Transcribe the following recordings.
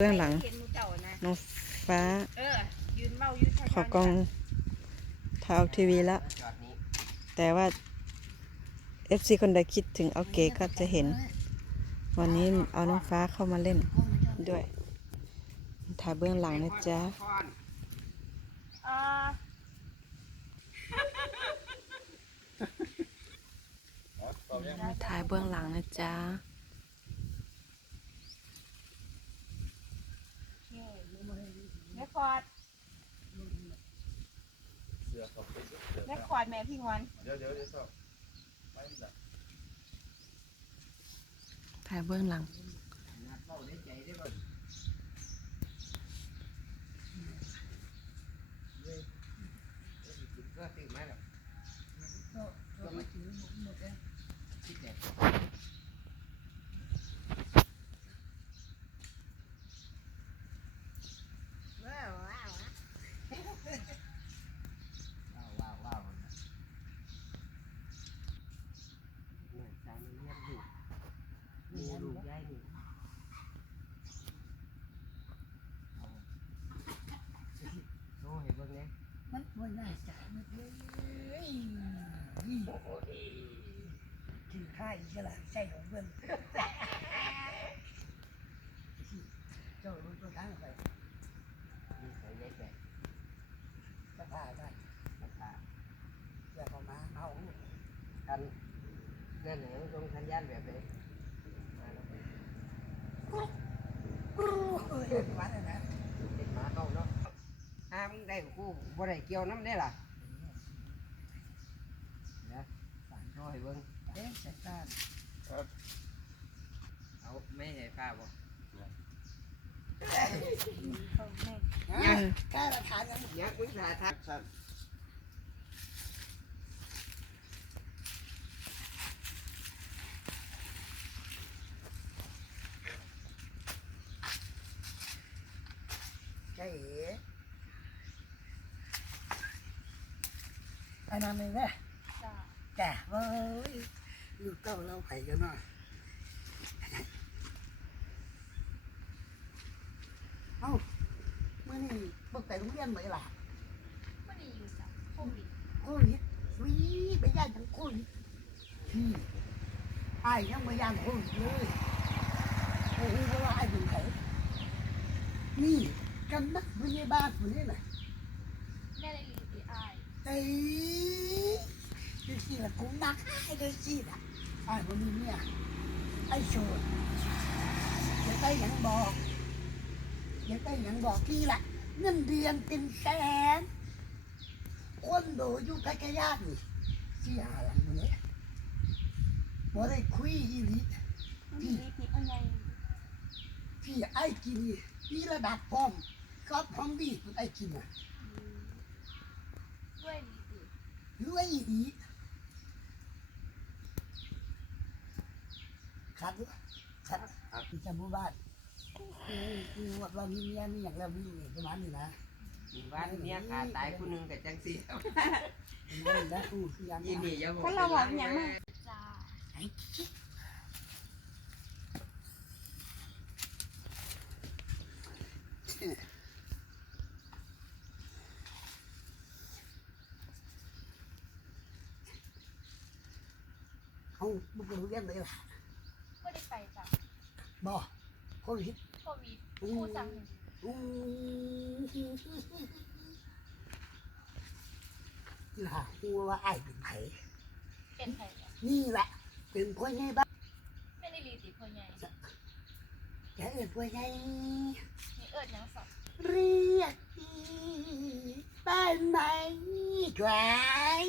เบื้องหลังเห็นหมูเจ้านะน้องฟ้าเออยืนเมาอยู่ทางเขอกล้องทาวทีวีแล้วแต่ว่า FC คนใดคิดถึงเอาเก๋ก็จะเห็น วันนี้เอาน้องฟ้าเข้ามาเล่นด้วยถ่ายเบื้องหลังนะจ๊ะอ่าถ่ายเบื้องหลังนะจ๊ะ แม่คอดแม่คอดแม่พี่งอนเดี๋ยวเดี๋ยวเดี๋ยวต่อไปนี่ล่ะถ่ายเบื้องหลังมั นบ่น่าจะมันเลยนี่ถือข้าอีกละใช่ของเพื่อนเจ้ารู้ตัวทางไปสภาได้เดี๋ยวเขามาเอาคันนั่นแหละมันตรงสัญญาณแบบไหน หมาเข้าเนาะห้ามได้กับกูบ่ได้เกี่ยวน้ำได้ล่ะเดี๋ยวสานช่วยเบิ่งเอ๊ะจัดการเอาไม่ให้ป้าบ่ยังกล้าละฐานยังยักมึงสาทักสั้น ใช่เอ๋อั นนั้นเลยนะจ้าจ้ะเว้ยลูกเต้าเราไผ่กันเนาะเอ้ามื่อนี่บ่ไปโรงเรียนไหมล่ะไม่ได้อยู่จ้ะโควิดโควิดวิไปย่านทั้งโควิดพี่ไอ้ายยังไม่ย่านโควิดเลยโอ้โหเพราะว่าไอ้เป็นไผนี่กำนักพยาบาลคนนี้น่ะ แม่ได้รีดีไอาย เอ้ยดูสิละกูนักไอ้ดูสิละไอ้คนนี้เนี่ยไอ้โสดอย่าได้ยังบอกอย่าได้ยังบอกพี่ละเงินเดือนเป็นแสนคนโดอยู่ใกล้ๆญาตินี่เสียหลังคนนี้บ่ได้คุยอีหลีมีรีดีเป็นไงพี่ไอ้กินนี่พี่ระดับพร้อมก็พร้อมดีคุณไอ้กินอะ ด้วยรีดี รวยอีหลีครับครับพี่จำผู้บ้านคือว่าเรามีเมียมีอย่างเรามีประมาณนี้นะมีบ้านเมียขาตายผู้หนึงกับจังซี่ประมาณนี้นะอู้คือยังยี่นี่อย่าบอกคนเราบอกอย่างมาก จ้าไอ้จิ๊ก เอาบุกรู้เรื่องเลยล่ะไม่ได้ไปจ้ะบ่โควิดโควิดผู้สั่งอู้ล่ะหัวว่าไอ้เป็นไผเป็นไงจ้ะนี่แหละเป็นพ่อใหญ่บ้านไม่ได้รีดีพ่อใหญ่จะเอิ้นพ่อใหญ่มีเอิดหยังสองเรียกอีบ้านไหนกวาย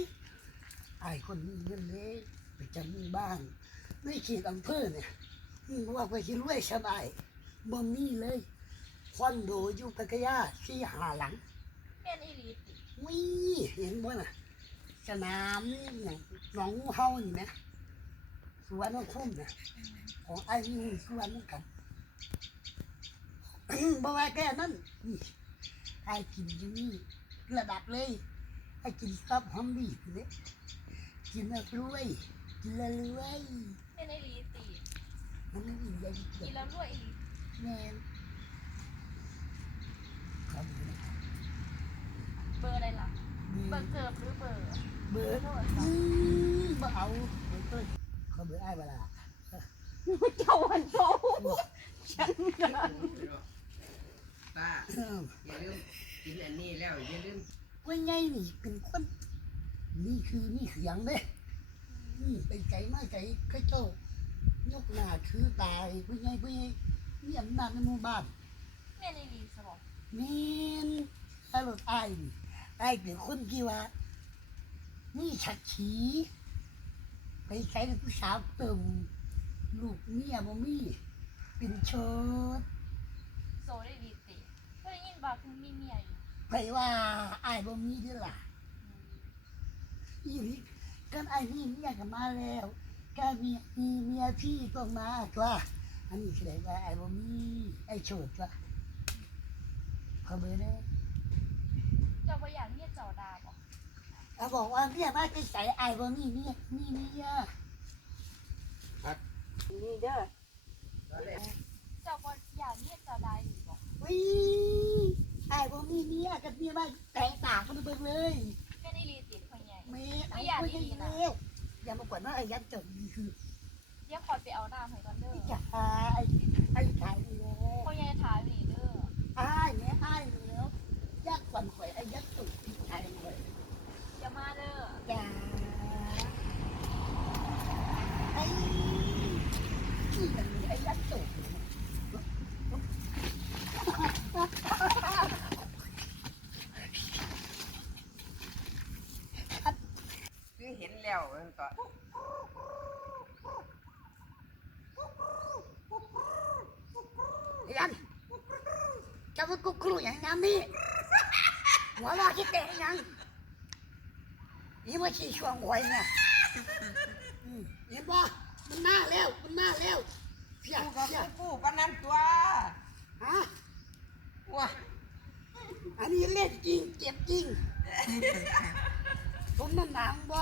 ไอ้คนนี้เงินเล ยไปจำหมู่บ้านไม่เขตอำเภอเนี่ยมึงว่าไปคิดรวยสบายบ่มีเลยคอนโดอยู่ตะกะยาสี่หาหลังแม่ได้รีดีวิเห็นบ่น่ะสนามอย่างหนองงูเฮานี่นะสวนน้ำคุ้มนะของไอ้นี่สวนนั่นกันบ่ว่าแค่นั้นนี่ไอ้กินอยู่นี่ระดับเลยไอ้กินซับหอมดีนี่กินแล้วรวย กินแล้วรวยไม่ได้รีตีมันไม่มีอะไรกิกินแล้วรวยอีกแม่เขามีเบอร์อะไรล่ะเบอร์เกิบหรือเบอร์เบอร์อื้อบ่เอาเบอร์ต้นเขาเบอร์ไอ้าเวลาเจ้าวันโตฉันกันป้าอย่าลืมกินอันนี้แล้วอย่าลืมว่าไงนี่เป็นคนนี่คือนี่เสียงเด้ นี่ไปไกลมาไกลข้าเจ้ายกหน้าถือตายผู้ใหญ่ผู้ใหญ่มีอำนาจในหมู่บ้านแม่นอีหลีสบอกแม่นอารมณ์อายนี่อายเป็นคนที่ว่านี่ชัดขีไปใช้ผู้สาวเติมลูกเมียบ่มีเป็นโชดโซได้ดีติก็ได้ยินว่าคุณมีเมียอยู่ไปว่าไอายบ่มีเด้อล่ะอีนี่ กันอายมีเมียก็มาแล้วก็มีมีเมียพี่ต้องมาตัวอันนี้แสดงว่าอายบ่มีไอ้โชดตัวเขาเบอร์เด้อเจ้าบ่อยากเมียเจ้าดาบอกเขาบอกว่าเมียมาไปใส่อายบ่มีเมียมีเมียนี่เด้อเจ้าบ่อยากเมียเจ้าดาอยู่บอกวิไอ้ายบ่มีเมียกับเมียมาแต่งตากมันเบิ่งเลย แม่เอาไปยังแล้วอย่ามากวนว่าไอ้ยัดจบนี่คือเดี๋ยวขอไปเอาน้ำให้ก่อนเด้อจะหาไอ้ไอ้ถ่ายนี่แหละพ่อใหญ่ถามนี่เด้ออ้ายแม่อ้ายแล้วยักษ์ฝันข่อยไอ้ยัดจบที่ถ่ายข่อยอย่ามาเด้อ จ้าไอ้ที่มันมีไอ้ยัดจบ คือเห็นแล้วมันก็ ยัน จะมากุกรูอย่างนั้นนี่หัวเราะคิดแต่ยังนี่มาชี้ช่วงหวยเนี่ยอืมเห็นป่ะมันหน้าแล้ว มันหน้าแล้วเพี้ยกูก็เพี้ยคือกูปานนั้นตัวฮะว้าอันนี้เล่นจริงเจ็บจริงผมนั่นหนังบ่